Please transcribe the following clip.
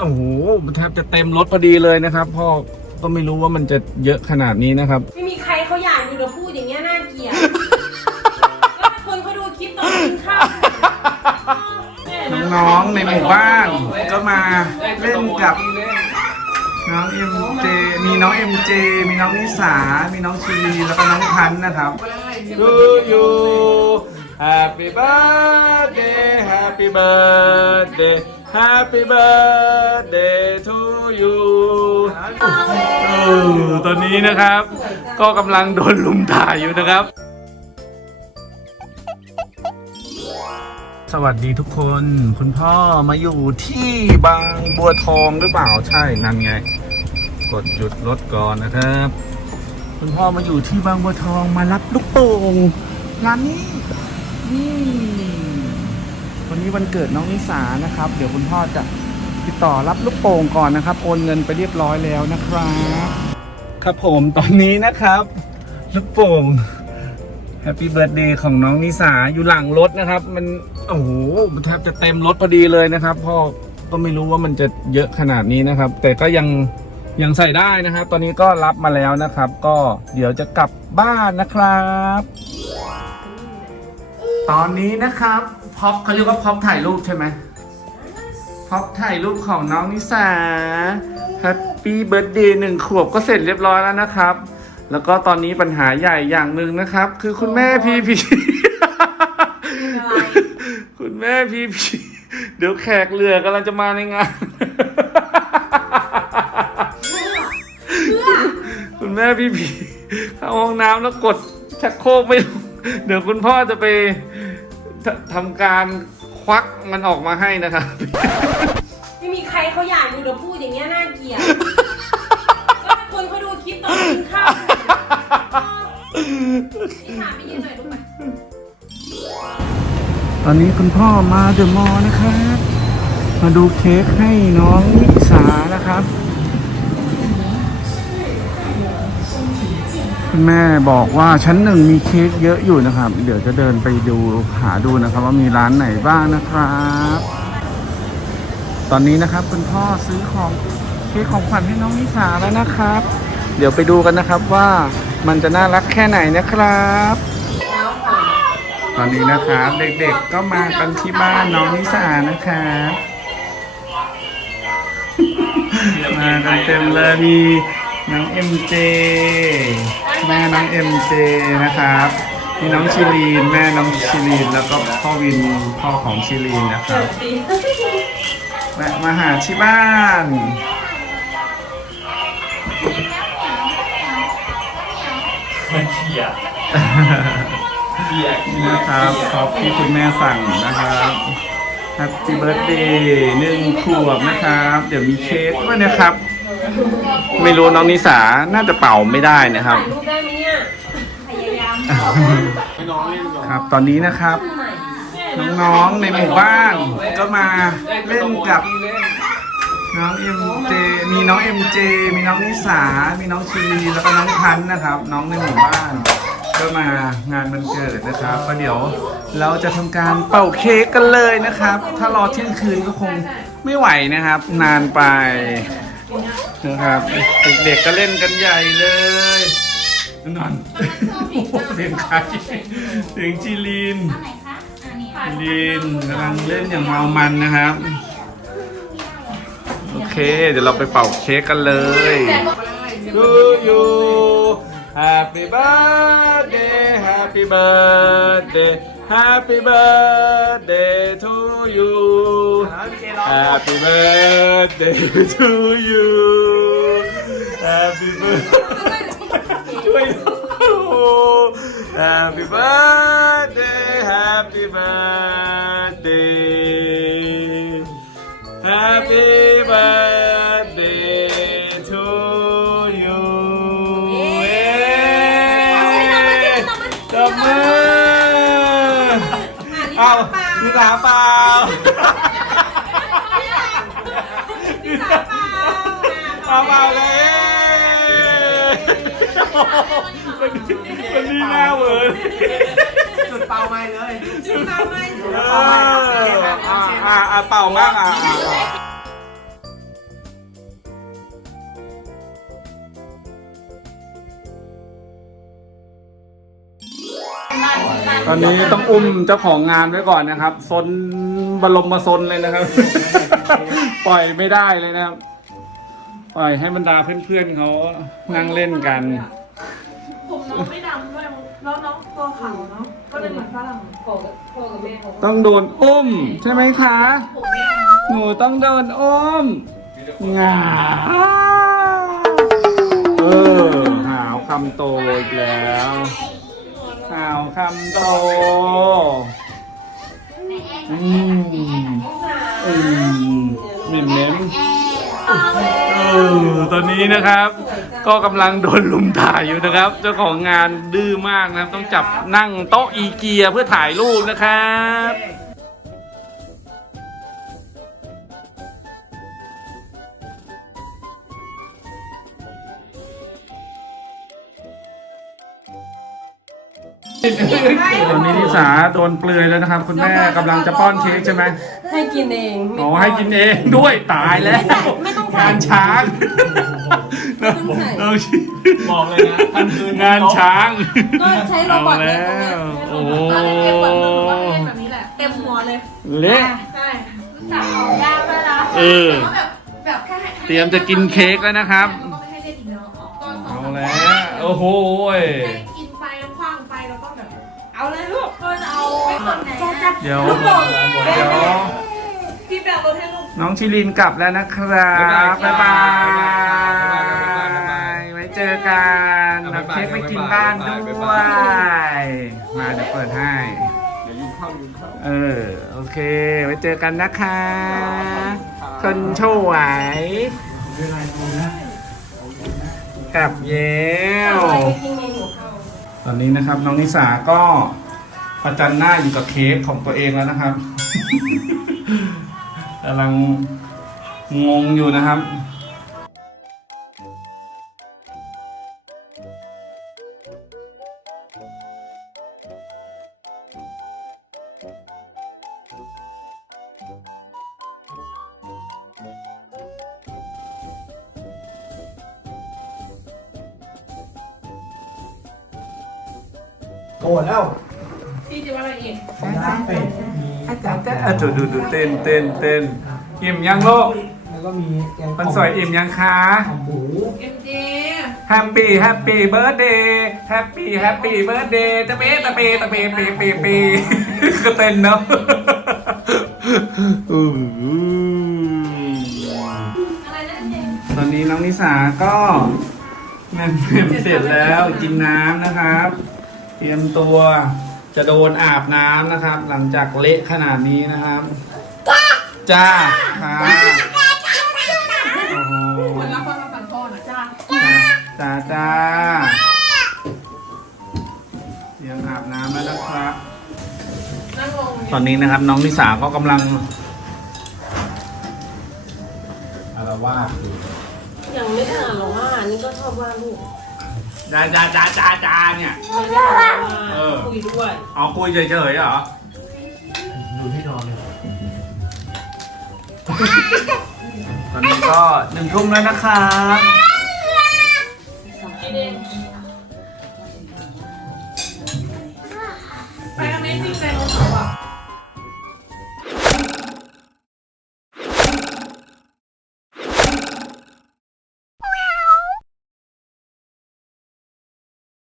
โอ้โหแทบจะเต็มรถพอดีเลยนะครับพ่อก็ไม่รู้ว่ามันจะเยอะขนาดนี้นะครับ ไม่มีใครเขาอยากดูเราพูดอย่างเงี้ยน่าเกลียดแล้วคนเขาดูคลิปตอนกินข้าวน้องๆในหมู่บ้านก็มาเล่นกับน้องเอ็มเจมีน้องเอ็มเจมีน้องนิสา มีน้องชีลีแล้วก็น้องพันธุ์นะครับ To you Happy birthday Happy birthday Happy birthday to you เออตอนนี้นะครับ ก็กำลังโดนลุมถ่ายอยู่นะครับ สวัสดีทุกคน คุณพ่อมาอยู่ที่บางบัวทองหรือเปล่า ใช่ นั่นไง กดหยุดรถก่อนนะครับ คุณพ่อมาอยู่ที่บางบัวทองมารับลูกโป่งร้านนี้นี่ วันนี้วันเกิดน้องนิสานะครับ เดี๋ยวคุณพ่อจะติดต่อรับลูกโป่งก่อนนะครับ โอนเงินไปเรียบร้อยแล้วนะครับ ครับผมตอนนี้นะครับ ลูกโป่งแฮปปี้เบิร์ดเดย์ของน้องนิสาอยู่หลังรถนะครับ มันโอ้โหแทบจะเต็มรถพอดีเลยนะครับพ่อก็ไม่รู้ว่ามันจะเยอะขนาดนี้นะครับ แต่ก็ยังยังใส่ได้นะครับ ตอนนี้ก็รับมาแล้วนะครับ ก็เดี๋ยวจะกลับบ้านนะครับ ตอนนี้นะครับพ็อปเขาเรียกว่าพ็อปถ่ายรูปใช่ไหมพ็อปถ่ายรูปของน้องนิสาแฮปปี้เบิร์ดเดย์หนึ่งขวบก็เสร็จเรียบร้อยแล้วนะครับ แล้วก็ตอนนี้ปัญหาใหญ่อย่างหนึ่งนะครับ คือคุณแม่พีพีอะไรคุณแม่พีพีเดี๋ยวแขกเรือกำลังจะมาในงานคุณแม่พี่ผีเข้าห้องน้ำแล้วกดชักโครกไม่ลงเดี๋ยวคุณพ่อจะไป ททำการควักมันออกมาให้นะครับ ไม่มีใครเขาอยากดูเราพูดอย่างเงี้ยน่าเกลียดแล้วคนเขาดูคลิปตอนกินข้าวนี่ถามไปยืนหน่อยลูกไปตอนนี้คุณพ่อมาเดอะมอลล์นะครับ มาดูเค้กให้น้องนิสานะครับ คุณแม่บอกว่าชั้นหนึ่งมีเค้กเยอะอยู่นะครับ เดี๋ยวจะเดินไปดูหาดูนะครับ ว่ามีร้านไหนบ้างนะครับ ตอนนี้นะครับคุณพ่อซื้อของเค้กของขวัญให้น้องนิสาแล้วนะครับ เดี๋ยวไปดูกันนะครับว่ามันจะน่ารักแค่ไหนนะครับ ตอนนี้นะครับเด็กๆก็มากันที่บ้านน้องนิสานะครับมากันเต็มเลยมีน้องเอ็มเจ แม่น้องเอ็มเจนะครับมีน้องชิลีนแม่น้องชิลีนแล้วก็พ่อวินพ่อของชิลีนนะครับแวะมาหาที่บ้านมันเขี่ยเขี่ยนี่นะครับขอบที่คุณแม่สั่งนะครับ Happy Birthday หนึ่งขวบนะครับ เดี๋ยวมีเค้กด้วยนะครับ ไม่รู้น้องนิสา น่าจะเป่าไม่ได้นะครับถ่ายรูปได้ไหมเนี่ยพยายามให้น้องเล่นก่อนครับ ตอนนี้นะครับ น้องๆในหมู่บ้าน ก็มาเล่นกับ น้องเอ็มเจมีน้องเอ็มเจมีน้องนิสา มีน้องชีลีแล้วก็น้องพันธุ์นะครับ น้องในหมู่บ้าน ก็มางานวันเกิดนะครับก็เดี๋ยวเราจะทำการเป่าเค้กกันเลยนะครับ ถ้ารอเที่ยงคืนก็คงไม่ไหวนะครับ นานไป นะครับ เด็กๆก็เล่นกันใหญ่เลยนั่นเสียงใครเสียงจีลีนไหนคะอ่านี่ลีนกำลังเล่นอย่างเมามันนะครับ โอเค เดี๋ยวเราไปเป่าเค้กกันเลย To you Happy birthday Happy birthday Happy birthday to you Happy birthday to you Happy birthday ช่วยดู Happy birthday Happy birthday Happy birthday to you เย้ตบมือเอานิสาเปล่า เอาเาเลยมันมีหน้าเวอร์จุดเป่าไม่เลยจุดเป่าไม่จุดเป่าไม่อ่าอ่าเป่ามากอ่าตอนนี้ต้องอุ้มเจ้าของงานไว้ก่อนนะครับซนบรมมาซนเลยนะครับ ปล่อยไม่ได้เลยนะครับ ปล่อยให้บรรดาเพื่อนๆเขานั่งเล่นกัน ผมน้องไม่ดำด้วยแล้วน้องตัวขาวเนาะก็เลยเหมือนฝรั่งพ่อกับพ่อกับแม่เขาต้องโดนอุ้ม ใช่ไหมคะหนูต้องโดนอุ้มงาเออหาวคำโตอีกแล้วหาวคำโต อืมอืมเหม็นเหม็น เออ ตอนนี้นะครับ ก็กำลังโดนลุมถ่ายอยู่นะครับ เจ้าของงานดื้อมากนะครับ ต้องจับนั่งโต๊ะอีเกียเพื่อถ่ายรูปนะครับตอนนี้นิสาโดนเปลือยแล้วนะครับ คุณแม่กำลังจะป้อนเค้กใช่ไหมให้กินเองอ๋อให้กินเองด้วยตายแล้ว ไม่ต้อ งใส่งานช้างไม่ต้องใส่เอาชิบอกเลยนะทั้งคืนงานช้างก็ใช้โรเอาบอทแล้เนี่ยวโอ้ตอนเด็กๆวันหนึงหนูก็เล่นแบบนี้แหละ เต็มหัวเลยเละใช่สาวเอายากได้ละเออ แต่ว่าแบบแบบแค่ให้เตรียมจะกินเค้กแล้วนะครับ แล้วก็ไม่ให้เล่นอีกแล้วตอนสองเอาแล้วโอ้โหยให้กินไปแล้วคว้างไปแล้วก็แบบเอาเลยลูกก็จะเอาไปกดไหนอะเดี๋ยวลูกโป่งเดี๋ยวพี่แบบรถให้ลูก น้องชิลินกลับแล้วนะครับบ๊ายบาย ไว้เจอกันนับเค้กไปกินบ้านด้วย มาเดี๋ยวเปิดให้เดี๋ยวยุ่งเข้ายุ่งเข้าเออ โอเค ไว้เจอกันนะคะ คนช่วยกลับเย้วเอาไปกินเมนูข้าวตอนนี้นะครับน้องนิสาก็ประจันหน้าอยู่กับเค้กของตัวเองแล้วนะครับ กำลังงงอยู่นะครับ โกรธแล้วพี่จะว่าอะไรอีก น้ำเป็ดมีอะ ดูดูดูเต้นเต้นเต้นอิ่มยังลูกแล้วก็มีแกงคนสวยอิ่มยังคะของหมูเอ็มเจแฮปปี้แฮปปี้เบิร์ดเดย์แฮปปี้แฮปปี้เบิร์ดเดย์ตะเปตะเปตะเปเปเปเปก็เต้นเนาะอืออะไรนะเจตอนนี้น้องนิสาก็แม่มเสร็จแล้วกินน้ำนะครับ เตรียมตัว จะโดนอาบน้ำนะครับ หลังจากเละขนาดนี้นะครับ จ้าค่ะโอ้โหเหมือนละครมาสั่งพ่อน่ะจ้าจ้าจ้าเตรียมอาบน้ำแล้วนะครับ นั่งลงตอนนี้นะครับน้องนิสาก็กำลังอารวาสอยู่ยังไม่ได้อ่านหรอกว่าอันนี้ก็ชอบว่าลูก จ้าจ้าจ้าจ้าจ้าเนี่ยไม่ได้อ่านเออ คุยด้วยเอาคุยเฉยๆเหรออยู่ที่นอนเลยตอนนี้ก็หนึ่งทุ่มแล้วนะครับไป Amazing ไป